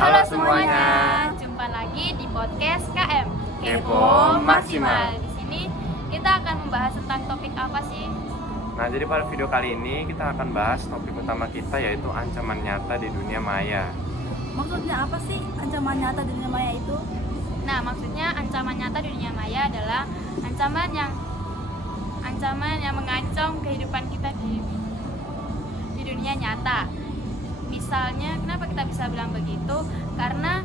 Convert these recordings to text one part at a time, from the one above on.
Halo semuanya, jumpa lagi di podcast KM Kepo Maksimal. Di sini kita akan membahas tentang topik apa sih? Nah, jadi pada video kali ini kita akan bahas topik utama kita, yaitu ancaman nyata di dunia maya. Maksudnya apa sih ancaman nyata di dunia maya itu? Nah, maksudnya ancaman nyata di dunia maya adalah ancaman yang mengancam kehidupan kita di dunia nyata. Misalnya, kenapa kita bisa bilang begitu? Karena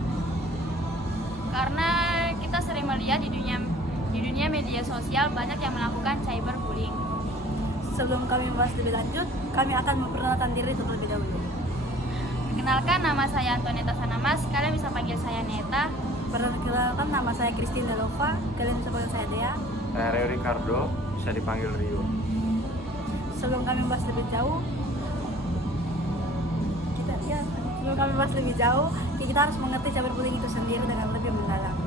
kita sering melihat di dunia media sosial banyak yang melakukan cyberbullying. Sebelum kami membahas lebih lanjut, kami akan memperkenalkan diri terlebih dahulu. Perkenalkan, nama saya Antoneta Sanamas. Kalian bisa panggil saya Neta. Perkenalkan, nama saya Christine Dalova. Kalian bisa panggil saya Dea. Saya Rio Ricardo, bisa dipanggil Rio. Sebelum kami membahas lebih jauh, kita harus mengerti cyberbullying itu sendiri dengan lebih mendalam.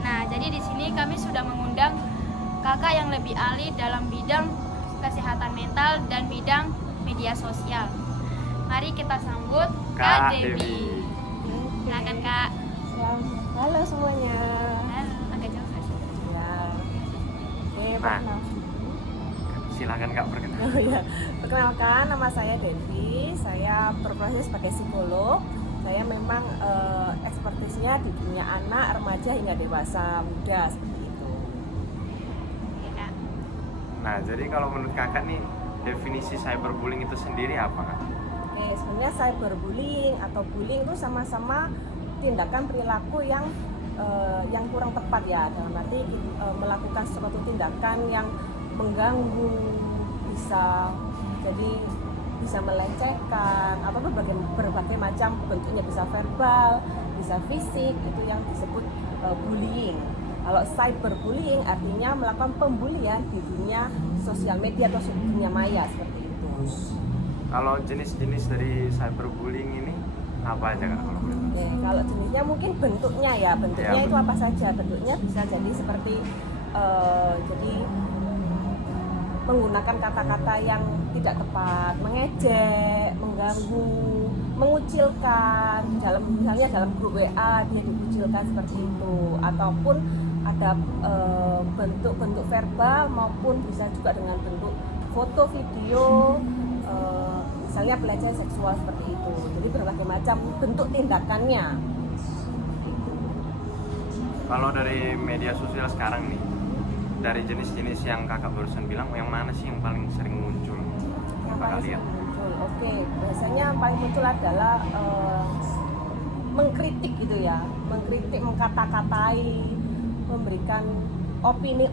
Nah, jadi di sini kami sudah mengundang kakak yang lebih ahli dalam bidang kesehatan mental dan bidang media sosial. Mari kita sambut Kak Devi. Silakan Kak. Halo semuanya. Agak jauh Kak. Ya. Oke, Nah, silakan Kak perkenalkan. Oh ya. Perkenalkan, nama saya Devi. Saya berprofesi sebagai psikolog. Saya memang ekspertisnya di dunia anak, remaja hingga dewasa muda seperti itu. Oke, Kak. Nah, jadi kalau menurut Kakak nih, definisi cyberbullying itu sendiri apa, Kak? Oke, sebenarnya cyberbullying atau bullying itu sama-sama tindakan perilaku yang kurang tepat ya. Dalam arti melakukan suatu tindakan yang mengganggu, bisa melecehkan atau berbagai macam bentuknya, bisa verbal, bisa fisik, itu yang disebut bullying. Kalau cyberbullying artinya melakukan pembulian di dunia sosial media atau dunia maya seperti itu. Kalau jenis-jenis dari cyberbullying ini apa aja Kak? Oke, kalau jenisnya mungkin bentuknya Ya, itu apa saja? Bentuknya bisa jadi seperti menggunakan kata-kata yang tidak tepat, mengejek, mengganggu, mengucilkan, misalnya dalam grup WA dia dikucilkan seperti itu, ataupun ada bentuk-bentuk verbal maupun bisa juga dengan bentuk foto, video, misalnya pelecehan seksual seperti itu. Jadi berbagai macam bentuk tindakannya. Kalau dari media sosial sekarang nih, dari jenis-jenis yang Kakak barusan bilang, yang mana sih yang paling sering muncul? Yang Kakak paling lihat? muncul, oke, biasanya yang paling muncul adalah mengkritik gitu ya, mengkritik, mengkata-katai, memberikan opini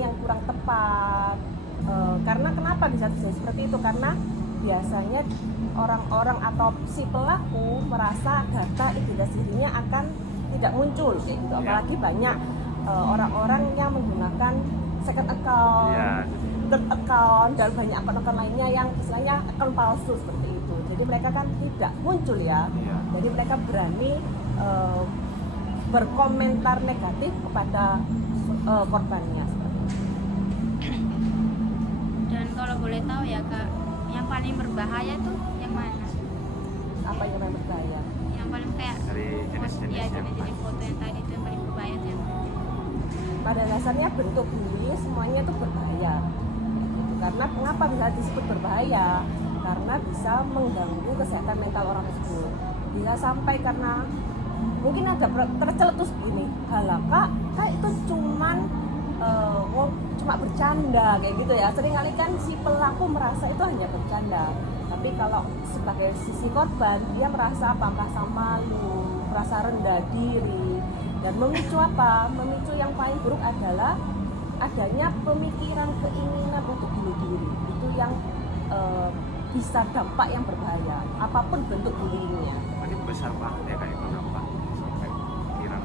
yang kurang tepat. Karena kenapa bisa terjadi seperti itu? Karena biasanya orang-orang atau si pelaku merasa data identitas dirinya akan tidak muncul kayak gitu. Apalagi banyak orang-orang yang menggunakan second account, third account, dan banyak akun-akun lainnya yang istilahnya akun palsu seperti itu. Jadi mereka kan tidak muncul ya. Jadi mereka berani berkomentar negatif kepada korbannya seperti itu. Dan kalau boleh tahu ya Kak, yang paling berbahaya tuh yang mana? Apa yang paling berbahaya? Yang paling kayak Dari jenis-jenisnya. jenis foto yang tadi itu yang paling berbahaya tuh yang mana? Pada dasarnya bentuk bullying semuanya itu berbahaya gitu. Karena kenapa bisa disebut berbahaya? Karena bisa mengganggu kesehatan mental orang tersebut. Bisa sampai karena mungkin ada terceletus begini, halah kak itu cuma bercanda kayak gitu ya. Seringkali kan si pelaku merasa itu hanya bercanda, tapi kalau sebagai sisi korban dia merasa apa? Merasa malu, merasa rendah diri, dan memicu apa? Memicu yang paling buruk adalah adanya pemikiran, keinginan untuk bunuh diri. Itu yang bisa dampak yang berbahaya, apapun bentuk bullyingnya. Ini besar banget ya kayak dampak sampai pikiran.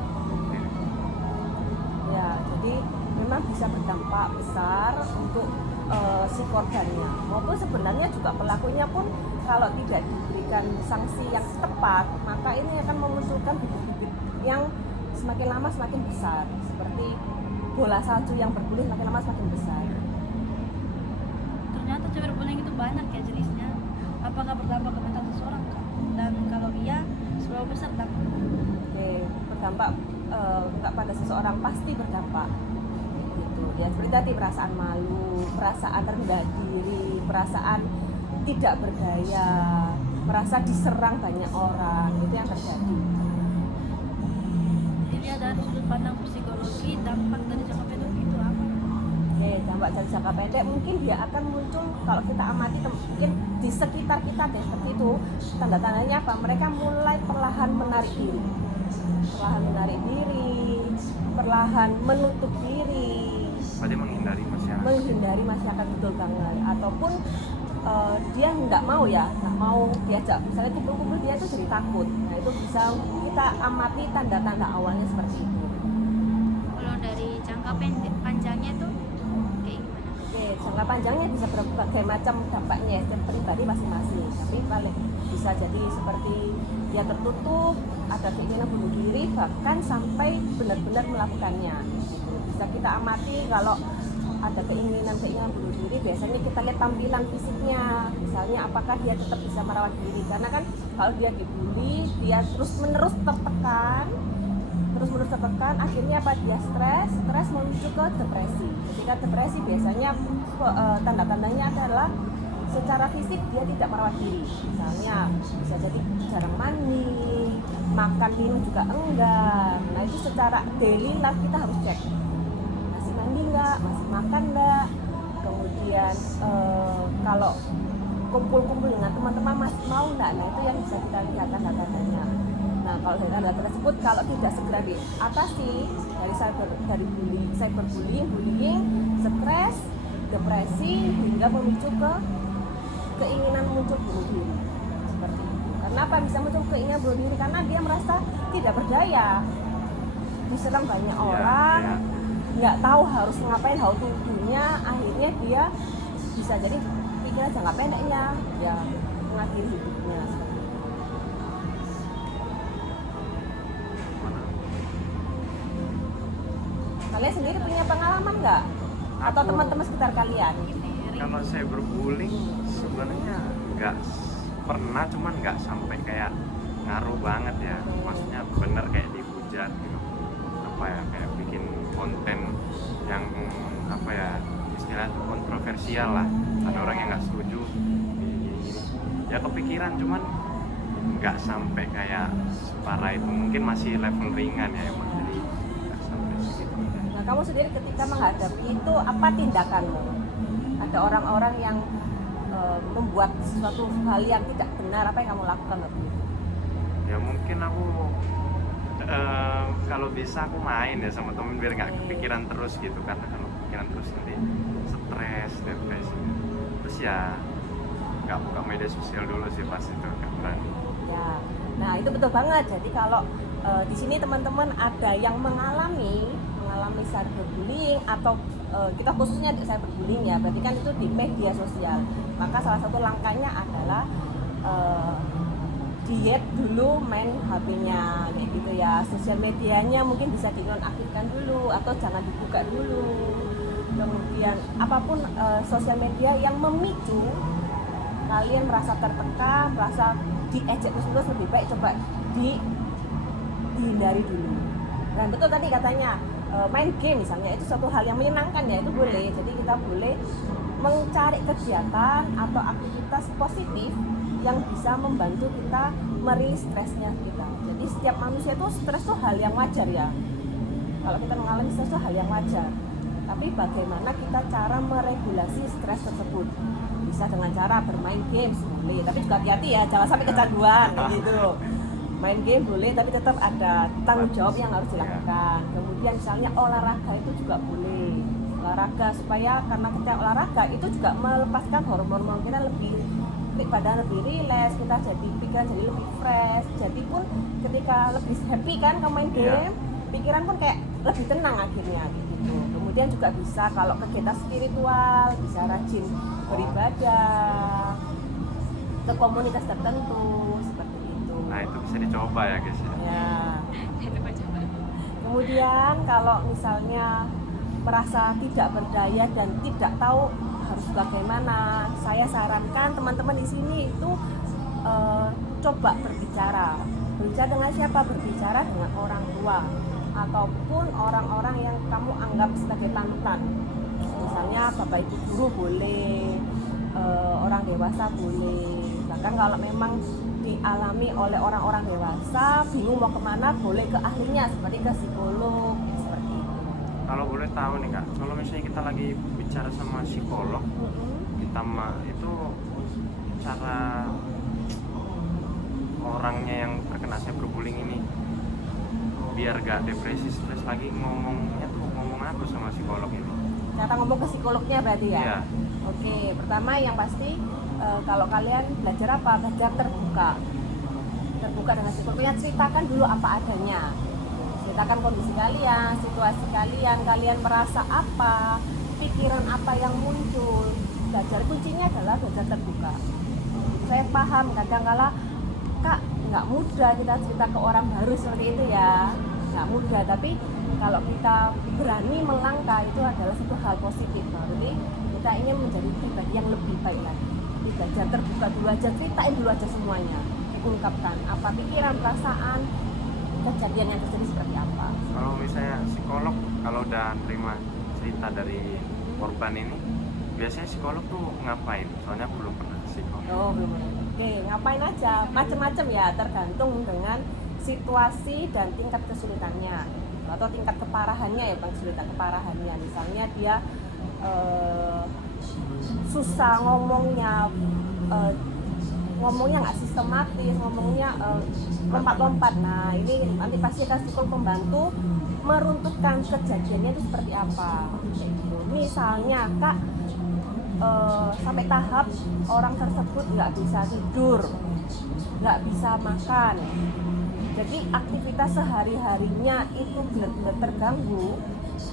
Ya, jadi memang bisa berdampak besar untuk si korbannya, maupun sebenarnya juga pelakunya pun kalau tidak diberikan sanksi yang tepat, maka ini akan memunculkan bibit-bibit yang semakin lama semakin besar, seperti bola salju yang bergulir semakin lama semakin besar. Ternyata cyberbullying itu banyak ya jenisnya. Apakah berdampak ke mental seseorang Kak? Dan kalau iya, seberapa besar dampak? Oke, berdampak nggak pada seseorang, pasti berdampak gitu ya. Seperti tadi perasaan malu, perasaan rendah diri, perasaan tidak berdaya, merasa diserang banyak orang, itu yang terjadi. Jadi dari sudut pandang psikologi dampak dari jangka pendek itu apa? Oke, dampak dari jangka pendek mungkin dia akan muncul kalau kita amati mungkin di sekitar kita deh, seperti itu. Tanda-tandanya apa? Mereka mulai perlahan menarik diri, perlahan menutup diri, berarti menghindari masyarakat. Betul banget. Ataupun dia nggak mau diajak, misalnya kumpul-kumpul dia itu jadi takut. Nah itu bisa kita amati tanda-tanda awalnya seperti itu. Kalau dari jangka panjangnya tuh kayak gimana? Oke, jangka panjangnya bisa berbagai macam dampaknya setiap pribadi masing-masing. Tapi paling bisa jadi seperti dia tertutup, ada keinginan bunuh diri, bahkan sampai benar-benar melakukannya. Gitu. Bisa kita amati kalau ada keinginan bunuh diri, biasanya kita lihat tampilan fisiknya. Misalnya apakah dia tetap bisa merawat diri, karena kan kalau dia dibully, dia terus-menerus tertekan, akhirnya apa? Dia stres menuju ke depresi. Ketika depresi biasanya tanda-tandanya adalah secara fisik dia tidak merawat diri. Misalnya bisa jadi jarang mandi, makan minum juga enggak. Nah itu secara daily life kita harus cek, masih mandi enggak, masih makan enggak. Kemudian kalau kumpul-kumpul dengan teman-teman masih mau enggak. Nah itu yang bisa kita lihat tanda-tandanya. Nah kalau dari tanda tersebut kalau tidak segera diatasi dari cyberbullying, stres, depresi hingga memicu ke keinginan muncul bunuh diri seperti itu. Kenapa bisa muncul keinginan bunuh diri? Karena dia merasa tidak berdaya, diserang banyak orang, nggak tahu harus ngapain, how to do-nya, akhirnya dia bisa jadi pikiran jangka pendeknya ya mengakhiri hidupnya. Kalian sendiri punya pengalaman nggak? Atau Aku- teman-teman sekitar kalian? Kalau saya berbullying sebenarnya nggak pernah, cuman nggak sampai kayak ngaruh banget ya. Maksudnya bener kayak dihujat gitu. Apa ya, kayak bikin konten yang apa ya, istilahnya kontroversial lah. Ada orang yang nggak setuju. Ya kepikiran, cuman nggak sampai kayak separah itu. Mungkin masih level ringan ya emang, jadi nggak sampai segitu. Nah, kamu sendiri ketika menghadapi itu apa tindakanmu? Ada orang-orang yang membuat sesuatu hal yang tidak benar, apa yang kamu lakukan waktu itu? Ya mungkin aku kalau bisa aku main ya sama temen biar nggak kepikiran terus gitu, karena kalau kepikiran terus nanti stres, depresi. Terus ya nggak buka media sosial dulu sih pas itu, nggak berani. Ya, nah itu betul banget. Jadi kalau di sini teman-teman ada yang mengalami cyberbullying atau kita khususnya cyberbullying ya, berarti kan itu di media sosial. Maka salah satu langkahnya adalah diet dulu main HP-nya kayak gitu ya. Sosial medianya mungkin bisa dinonaktifkan dulu atau jangan dibuka dulu. Kemudian apapun sosial media yang memicu kalian merasa tertekan, merasa diejek terus lebih baik coba dihindari dulu. Dan betul tadi katanya main game misalnya itu suatu hal yang menyenangkan ya, itu boleh. Jadi kita boleh mencari kegiatan atau aktivitas positif yang bisa membantu kita merilis stresnya kita. Jadi setiap manusia itu stres itu hal yang wajar ya. Kalau kita mengalami stres itu hal yang wajar. Tapi bagaimana kita cara meregulasi stres tersebut? Bisa dengan cara bermain games boleh, tapi juga hati-hati ya, jangan sampai kecanduan gitu. Main game boleh, tapi tetap ada tanggung jawab yang harus dilakukan. Kemudian misalnya olahraga itu juga boleh. Olahraga supaya karena kita olahraga itu juga melepaskan hormon kita lebih badan lebih rileks, kita jadi pikiran jadi lebih fresh. Jadi pun ketika lebih happy kan kamu main game, pikiran pun kayak lebih tenang akhirnya gitu. Kemudian juga bisa kalau kegiatan spiritual, bisa rajin beribadah ke komunitas tertentu seperti itu. Nah itu bisa dicoba ya guys ya. Ya. Kemudian kalau misalnya merasa tidak berdaya dan tidak tahu harus bagaimana, saya sarankan teman-teman di sini itu coba berbicara Berbicara dengan siapa? Berbicara dengan orang tua ataupun orang-orang yang kamu anggap sebagai panutan. Misalnya bapak ibu guru boleh, orang dewasa boleh. Bahkan kalau memang dialami oleh orang-orang dewasa bingung mau kemana, boleh ke ahlinya seperti ke psikolog seperti itu. Kalau boleh tahu nih Kak, kalau misalnya kita lagi bicara sama psikolog, kita itu cara orangnya yang terkena cyberbullying ini biar gak depresi, stres lagi, ngomongnya tuh ngomong apa sama psikolog ini? Kata ngomong ke psikolognya berarti ya? Iya. Oke, pertama yang pasti kalau kalian belajar apa? Belajar terbuka. Terbuka dengan psikolognya, ceritakan dulu apa adanya. Ceritakan kondisi kalian, situasi kalian, kalian merasa apa, pikiran apa yang muncul. Belajar kuncinya adalah belajar terbuka. Saya paham kadang-kala Kak, nggak mudah kita cerita ke orang baru seperti itu ya, nggak mudah. Tapi kalau kita berani melangkah itu adalah satu hal positif. Berarti kita ingin menjadi pribadi yang lebih baik lagi. Jadi belajar terbuka dulu aja, ceritain dulu aja semuanya, ungkapkan apa pikiran, perasaan, kejadian yang terjadi seperti apa. Kalau misalnya psikolog, kalau udah terima cerita dari korban ini, biasanya psikolog tuh ngapain? Soalnya belum pernah ke psikolog. Oh, belum. Oke, ngapain aja? Macam-macam ya, tergantung dengan situasi dan tingkat kesulitannya atau tingkat keparahannya ya, bang, kesulitan keparahannya. Misalnya dia susah ngomongnya, ngomongnya nggak sistematis, ngomongnya lompat-lompat. Nah, ini nanti pasti akan psikolog membantu meruntuhkan kejadiannya itu seperti apa. Misalnya Kak, sampai tahap orang tersebut nggak bisa tidur, nggak bisa makan, jadi aktivitas sehari-harinya itu benar-benar terganggu.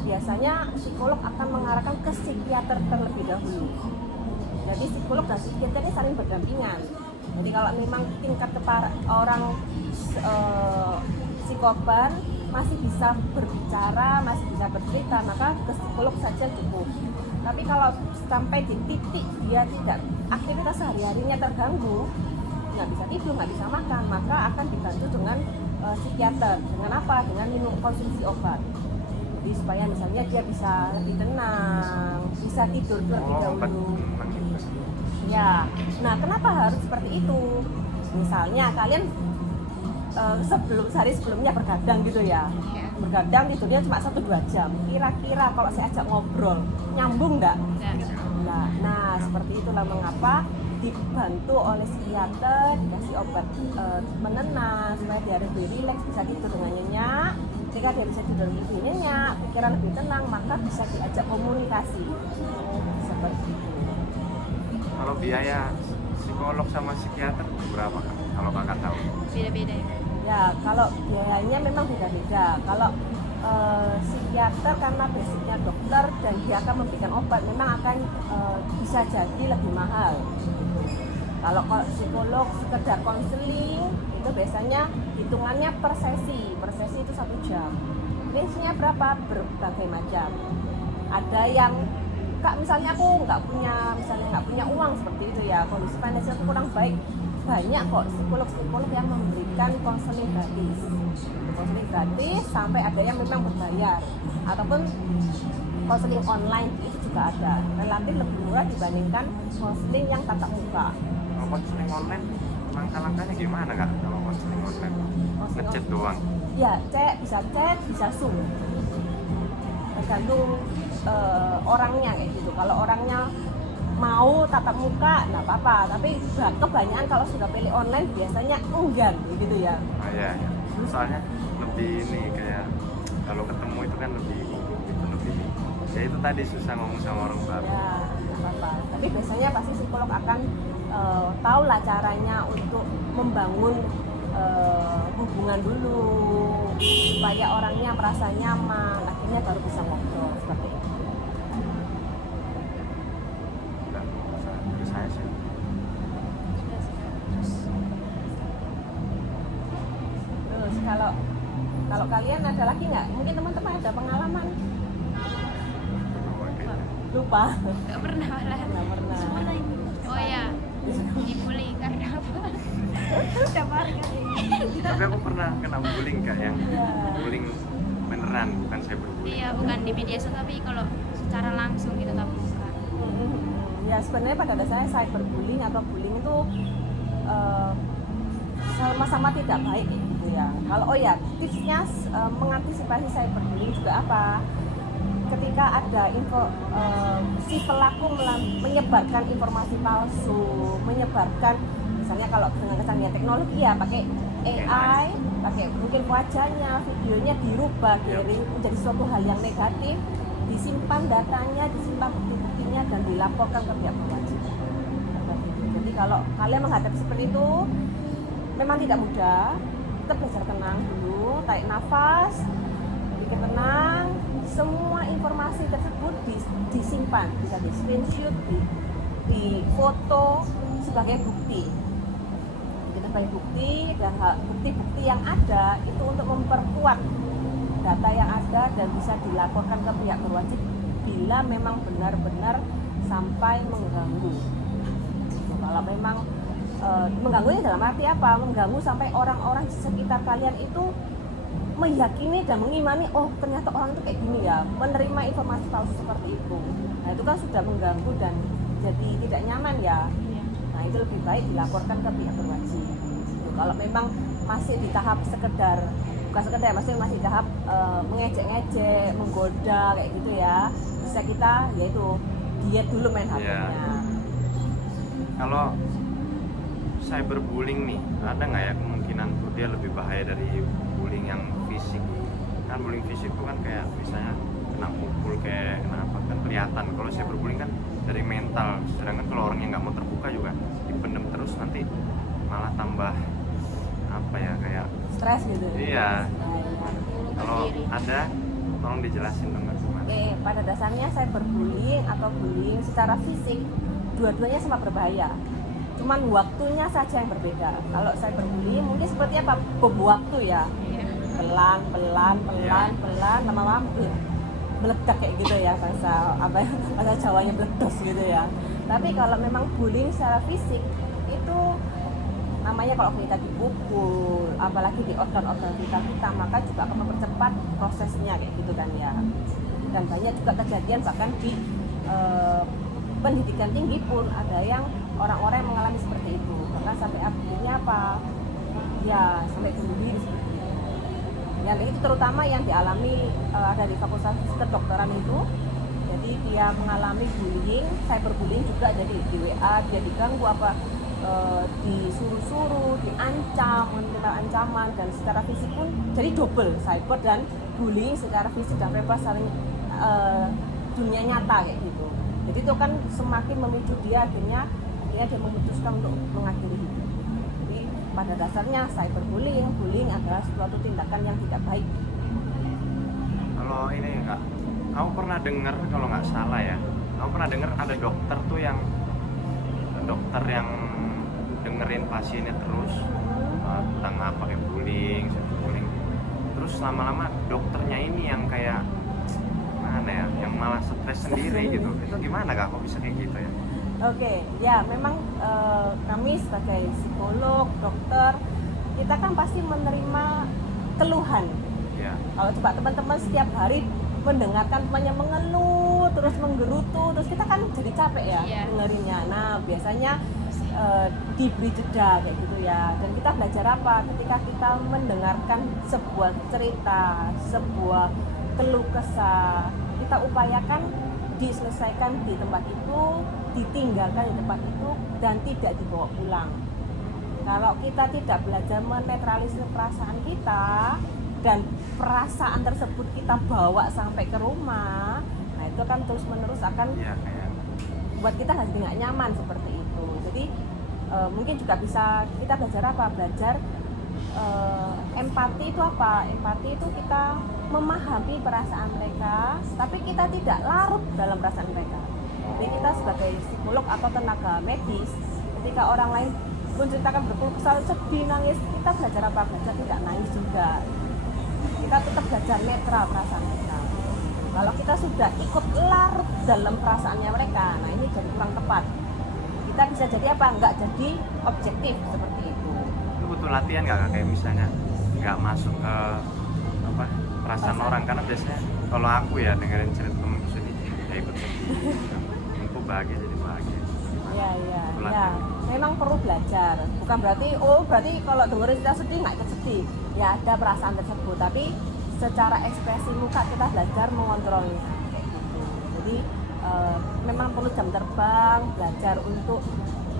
Biasanya psikolog akan mengarahkan ke psikiater terlebih dahulu. Jadi psikolog dan psikiater ini saling berdampingan. Jadi kalau memang tingkat orang si korban masih bisa berbicara, masih bisa bercerita, maka ke psikolog saja cukup. Tapi kalau sampai di titik dia tidak, aktivitas sehari-harinya terganggu, nggak bisa tidur, nggak bisa makan, maka akan dibantu dengan psikiater. Dengan apa? Dengan minum konsumsi obat. Jadi supaya misalnya dia bisa lebih tenang, bisa tidur lebih dahulu. Ya, nah kenapa harus seperti itu? Misalnya kalian sehari sebelumnya bergadang gitu ya, bergadang tidurnya cuma 1-2 jam. Kira-kira kalau saya ajak ngobrol, nyambung nggak? Nah, seperti itulah mengapa dibantu oleh psikiater, dikasih obat menenang supaya dia lebih rileks, bisa tidur dengan nyenyak. Jika dia bisa tidur lebih nyenyak, pikiran lebih tenang, maka bisa diajak komunikasi. Seperti itu. Kalau biaya psikolog sama psikiater berapa Kak? Kalau Kakak tahu? Beda-beda ya. Ya, kalau biayanya memang beda-beda. Kalau psikiater karena basicnya dokter dan dia akan memberikan obat, memang akan bisa jadi lebih mahal. Kalau psikolog sekedar konseling itu biasanya hitungannya per sesi itu 1 jam. Range-nya berapa? Berbagai macam. Ada yang Kak, misalnya aku nggak punya uang seperti itu ya, kondisi finansial aku kurang baik. Banyak kok psikolog yang memberikan konseling gratis. Konseling gratis sampai ada yang memang berbayar, ataupun konseling online itu juga ada. Relatif lebih murah dibandingkan konseling yang tatap muka. Kalau konseling online, langkah-langkahnya gimana Kak? Kalau konseling online, ngechat doang? Ya, bisa chat, bisa Zoom. Tergantung orangnya kayak gitu. Kalau orangnya mau tatap muka, nggak apa-apa. Tapi kebanyakan kalau sudah pilih online biasanya enggan, gitu ya. Ah ya. Soalnya lebih ini kayak kalau ketemu itu kan lebih ya itu tadi susah ngomong sama orang baru. Ya, nggak apa-apa. Tapi biasanya pasti psikolog akan tahu lah caranya untuk membangun hubungan dulu supaya orangnya merasa nyaman, akhirnya baru bisa ngobrol seperti itu. Dari saya sih. Terus kalau kalian ada lagi nggak? Mungkin teman-teman ada pengalaman? Lupa. Nggak pernah malah. Nggak pernah. Oh ya, dibully karena apa? Udah parah kali. Tapi aku pernah kena bullying Kak, yang Iya. bullying beneran, bukan cyberbullying. Iya, bukan di media sosial tapi kalau secara langsung gitu tapi bukan. Ya sebenarnya pada dasarnya cyberbullying atau bullying itu sama-sama tidak baik gitu ya. Kalau tipsnya mengantisipasi cyberbullying juga apa? Ketika ada si pelaku menyebarkan informasi palsu, menyebarkan misalnya kalau dengan kecanggihan teknologi ya pakai AI, pakai mungkin wajahnya, videonya dirubah menjadi suatu hal yang negatif, disimpan datanya, disimpan bukti-buktinya dan dilaporkan ke pihak berwajib. Jadi kalau kalian menghadapi seperti itu memang tidak mudah, tetap belajar tenang dulu, tarik nafas, bikin tenang. Semua informasi tersebut disimpan, bisa di screenshot, di foto sebagai bukti. Kita sebagai bukti dan bukti-bukti yang ada itu untuk memperkuat data yang ada dan bisa dilaporkan ke pihak berwajib bila memang benar-benar sampai mengganggu. Kalau memang mengganggunya dalam arti apa? Mengganggu sampai orang-orang di sekitar kalian itu meyakini dan mengimani, oh ternyata orang itu kayak gini ya, menerima informasi palsu seperti itu. Nah itu kan sudah mengganggu dan jadi tidak nyaman ya. Nah itu lebih baik dilaporkan ke pihak berwajib. Kalau memang masih di tahap bukan sekedar, masih di tahap mengejek-ngejek, menggoda kayak gitu ya, bisa kita yaitu diet dulu main HP-nya. Kalau cyberbullying nih, ada nggak ya kemungkinan tuh dia lebih bahaya dari bullying yang fisik? Kan bullying fisik itu kan kayak misalnya kena pukul, kayak kena apa kan kelihatan. Kalau cyberbullying kan dari mental, sedangkan kalau orang yang nggak mau terbuka juga dipendam terus, nanti malah tambah apa ya, kayak Stres gitu. iya. Nah, Kalau ada, tolong dijelasin dong Mas. pada dasarnya cyberbullying atau bullying secara fisik dua-duanya sama berbahaya. Cuman waktunya saja yang berbeda. Kalau cyberbullying mungkin seperti apa? Bom waktu ya. Pelan, lama-lama meledak kayak gitu ya, bahasa Jawanya meledos gitu ya. Tapi kalau memang bullying secara fisik itu namanya kalau kita dipukul, apalagi di organ-organ vital kita, maka juga akan mempercepat prosesnya kayak gitu kan ya. Dan banyak juga kejadian bahkan di pendidikan tinggi pun ada yang orang-orang yang mengalami seperti itu, karena sampai akhirnya apa ya, sampai bunuh diri seperti itu. Yang itu terutama yang dialami ada di fakultas kedokteran itu, jadi dia mengalami bullying, cyberbullying juga, jadi di WA dia diganggu disuruh-suruh, diancam, menerima ancaman, dan secara fisik pun jadi double, cyber dan bullying secara fisik dan verbal saling dunia nyata kayak gitu. Jadi itu kan semakin memicu dia akhirnya dia memutuskan untuk mengakhiri hidup. Jadi pada dasarnya bullying adalah suatu tindakan yang tidak baik. Kalau ini enggak, kamu pernah dengar, kalau nggak salah ya, kamu pernah dengar ada dokter yang dengerin pasiennya terus tentang apa kayak bullying, cyberbullying. Terus lama-lama dokternya ini yang kayak mana ya, yang malah stres sendiri gitu. Itu gimana Kak? Kok bisa kayak gitu ya? Oke, ya memang kami sebagai psikolog, dokter, kita kan pasti menerima keluhan. Ya. Kalau coba teman-teman setiap hari mendengarkan temannya mengeluh, terus menggerutu, terus kita kan jadi capek ya dengerinnya. Nah, biasanya diberi jeda kayak gitu ya. Dan kita belajar apa? Ketika kita mendengarkan sebuah cerita, sebuah keluh kesah, kita upayakan diselesaikan di tempat itu, ditinggalkan di tempat itu, dan tidak dibawa pulang. Kalau kita tidak belajar menetralisir perasaan kita dan perasaan tersebut kita bawa sampai ke rumah, nah itu kan terus menerus akan buat kita jadi nggak nyaman seperti itu. Jadi mungkin juga bisa kita belajar apa? Belajar empati itu apa? Empati itu kita memahami perasaan mereka, tapi kita tidak larut dalam perasaan mereka. Jadi kita sebagai psikolog atau tenaga medis, ketika orang lain menceritakan berkeluh kesah, sedih, nangis, kita belajar apa? Belajar tidak nangis juga. Kita tetap belajar netral perasaan mereka. Kalau kita sudah ikut larut dalam perasaannya mereka, nah ini jadi kurang tepat. Kita bisa jadi apa? Enggak jadi objektif seperti itu. Itu betul pelatihan nggak Kak? Kayak misalnya nggak masuk ke apa perasaan orang, karena biasanya kalau aku ya dengerin cerita temenku sedih ya ikut sedih. Aku bahagia jadi bahagia. Iya, iya, Itulah. ya. Memang perlu belajar. Bukan berarti berarti kalau dengerin cerita sedih nggak ikut sedih. Ya ada perasaan tersebut, tapi secara ekspresi muka kita belajar mengontrolnya kayak gitu. Jadi memang perlu jam terbang, belajar untuk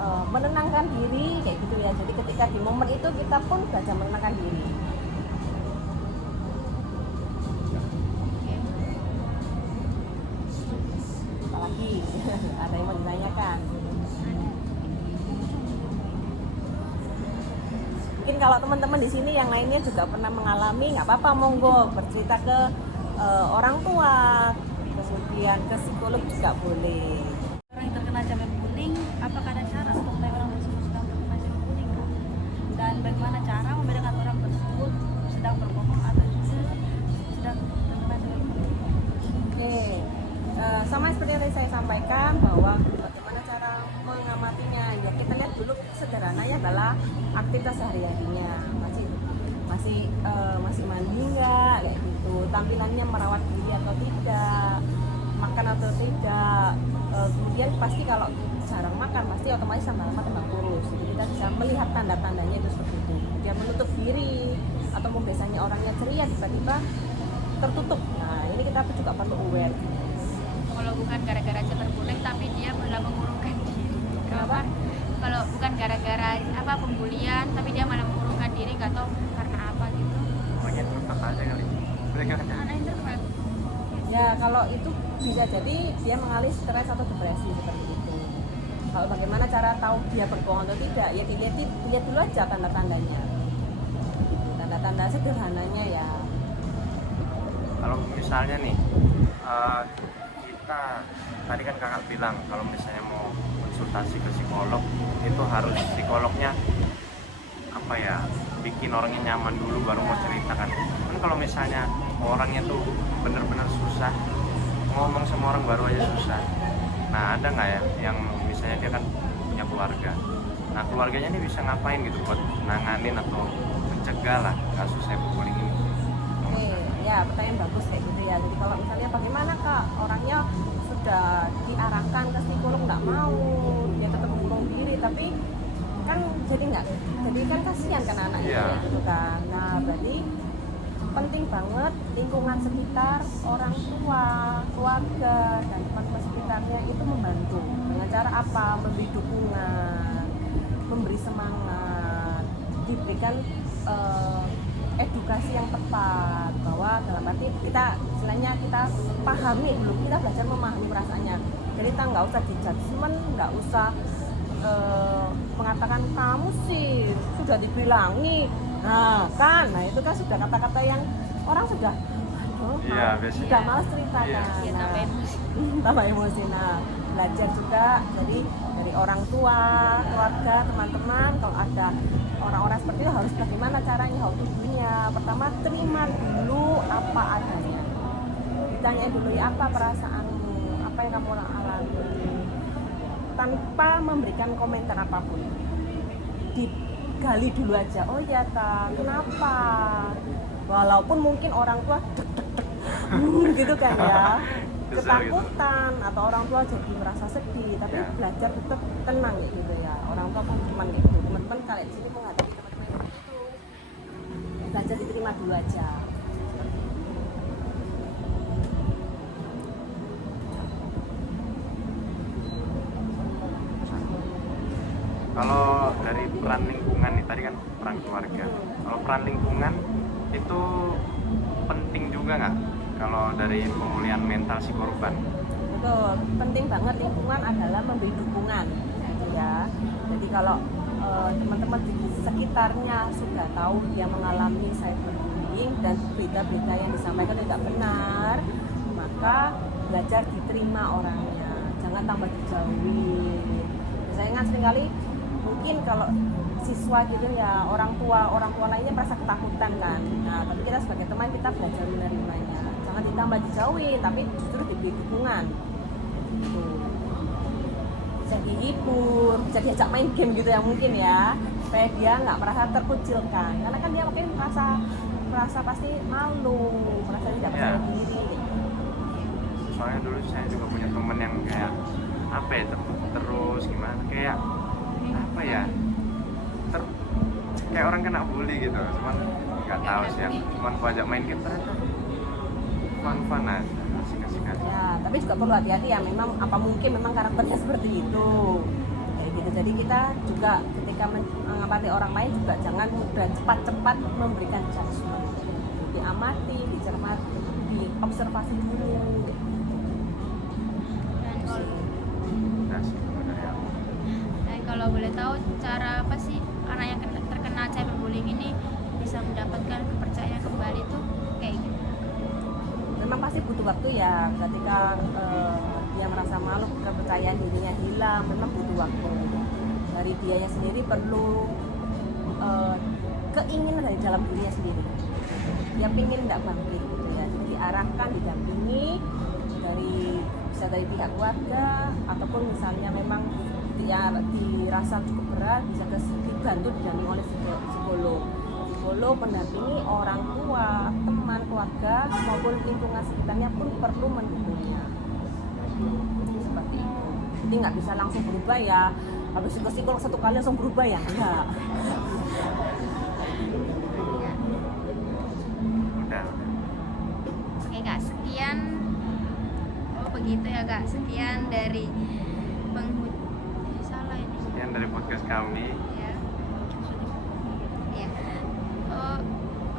menenangkan diri kayak gitu ya. Jadi ketika di momen itu kita pun belajar menenangkan diri. Apalagi ada yang mau ditanyakan? Mungkin kalau teman-teman di sini yang lainnya juga pernah mengalami, nggak apa-apa, monggo bercerita ke orang tua, kemudian ke psikolog juga boleh. Orang yang terkena cyberbullying, apakah ada cara untuk mengetahui orang tersebut sedang terkena cyberbullying, Kak? Dan bagaimana cara membedakan orang tersebut sedang berbohong atau justru sedang terkena cyberbullying? Oke, sama seperti yang tadi saya sampaikan bahwa bagaimana cara mengamatinya, ya kita lihat dulu sederhananya adalah aktivitas sehari-harinya, masih mandi nggak kayak gitu, tampilannya merawat diri atau tidak, makan atau tidak. Kemudian pasti kalau jarang makan pasti otomatis lama-lama tambah kurus, jadi kita bisa melihat tanda-tandanya itu seperti itu. Dia menutup diri atau biasanya orangnya ceria tiba-tiba tertutup. Nah ini kita juga perlu aware. Kalau bukan gara-gara cyberbullying tapi dia malah mengurungkan diri. Kenapa? Kalau bukan gara-gara apa pembulian tapi dia malah mengurungkan diri, nggak tahu karena apa gitu. Pokoknya tetap aja kali. Anak introvert. Ya kalau itu bisa jadi dia mengalami stres atau depresi seperti itu. Kalau bagaimana cara tahu dia berbohong atau tidak, ya lihat dulu aja tanda-tandanya. Tanda-tanda sederhananya ya. Kalau misalnya nih kita tadi kan kakak bilang kalau misalnya mau konsultasi ke psikolog itu harus psikolognya apa ya, bikin orangnya nyaman dulu baru mau ceritakan. Kan kalau misalnya orangnya tuh bener-bener susah ngomong sama orang baru aja susah. Nah ada nggak ya yang misalnya dia kan punya keluarga, nah keluarganya ini bisa ngapain gitu buat nanganin atau mencegah lah kasus cyberbullying ini? Oke, ya pertanyaan bagus kayak gitu ya. Jadi kalau misalnya bagaimana Kak, orangnya sudah diarahkan ke psikolog nggak mau, dia tetap mengurung diri, tapi kan jadi kan kasihan kan anaknya Iya. gitu kan. Nah berarti penting banget lingkungan sekitar, orang tua, keluarga dan teman-teman sekitarnya itu membantu dengan cara apa? Memberi dukungan, memberi semangat, diberikan edukasi yang tepat, bahwa dalam arti kita istilahnya kita pahami dulu, kita belajar memahami perasaannya. Jadi kita nggak usah dijudgement, nggak usah mengatakan kamu sih sudah dibilangi, nah itu kan sudah kata-kata yang orang sudah Iya, biasanya. sudah malas cerita Iya. kan. Dia tambah emosi. Tambah emosi. Nah belajar juga jadi dari orang tua, keluarga, teman-teman, kalau ada orang-orang seperti itu harus bagaimana caranya, how to do-nya. Pertama terima dulu apa adanya, ditanya dulu ya apa perasaanmu, apa yang kamu alami, tanpa memberikan komentar apapun, digali dulu aja. Oh ya ta, kenapa, walaupun mungkin orang tua dek gitu kan ya, ketakutan atau orang tua jadi merasa sedih, tapi Ya. belajar tetap tenang ya gitu ya. Orang tua pun cuman kayak gitu. Teman-teman kalian sini menghadapi teman-teman yang begitu, belajar diterima dulu aja. Kalau dari peran lingkungan nih, tadi kan peran keluarga. Kalau peran lingkungan itu penting juga nggak? Kalau dari pemulihan mental si korban? Betul, penting banget. Lingkungan adalah memberi dukungan gitu ya. Jadi kalau teman-teman di sekitarnya sudah tahu dia mengalami cyberbullying dan berita-berita yang disampaikan tidak benar, maka belajar diterima orangnya, jangan tambah dijauhi. Saya kan seringkali mungkin kalau siswa gitu ya, orang tua lainnya merasa ketakutan kan. Nah tapi kita sebagai teman kita belajar menerimanya, jangan ditambah dijauhi tapi justru diberi dukungan gitu. bisa dihibur, bisa diajak main game gitu ya mungkin ya, supaya dia nggak merasa terkucilkan, karena kan dia mungkin merasa pasti malu, merasa tidak percaya diri. Soalnya dulu saya juga punya temen yang kayak apa ya, tertutup terus gimana, kayak apa ya, kayak orang kena bully gitu. Cuman nggak tahu sih, cuman aku ajak main game ternyata fun aja, asik-asik aja. Ya, tapi juga perlu hati-hati ya, memang apa mungkin memang karakternya seperti itu. Kayak gitu. Jadi kita juga ketika mengamati orang lain juga jangan mudah cepat-cepat memberikan judgement. Diamati, dicermati, diobservasi dulu. Dan kalau Udah sih sebenarnya. Dan kalau boleh tahu cara apa sih anak yang terkena cyberbullying ini bisa mendapatkan kepercayaan kembali tuh kayak gitu? Memang pasti butuh waktu ya, ketika dia merasa malu, kepercayaan dirinya hilang, memang butuh waktu. Dari dianya sendiri perlu keinginan dari dalam dirinya sendiri. Dia pingin tidak bangkit gitu ya, jadi diarahkan, didampingi bisa dari pihak keluarga, ataupun misalnya memang dia dirasa cukup berat, bisa dibantu didampingi oleh psikolog, mendampingi orang tua, teman, keluarga maupun lingkungan sekitarnya pun perlu mendukungnya. Seperti itu. Jadi nggak bisa langsung berubah ya, habis ke psikolog satu kali langsung berubah ya, enggak. Udah. Oke Kak, sekian. Oh begitu ya Kak, sekian dari salah ini. Sekian dari podcast kami. Ya. Ya. Oh,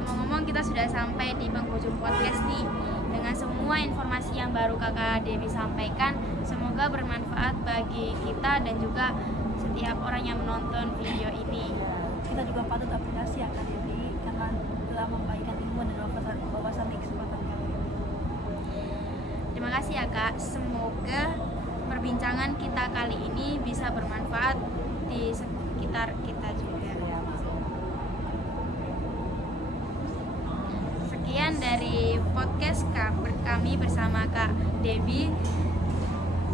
ngomong-ngomong kita sudah sampai di penghujung podcast nih. Dengan semua informasi yang baru Kakak Dewi sampaikan, semoga bermanfaat bagi kita dan juga setiap orang yang menonton video ini. Kita juga patut apresiasi ya Kak Dewi karena telah membagikan ilmu dan wawasan di kesempatan kali ini. Terima kasih ya Kak. Semoga perbincangan kita kali ini bisa bermanfaat di sekitar kita juga. Sekian dari podcast kami bersama Kak Dewi.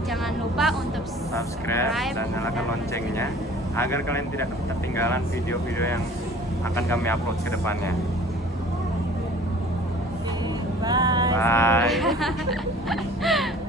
Jangan lupa untuk Subscribe dan nyalakan loncengnya agar kalian tidak ketinggalan video-video yang akan kami upload ke depannya. Bye. Bye.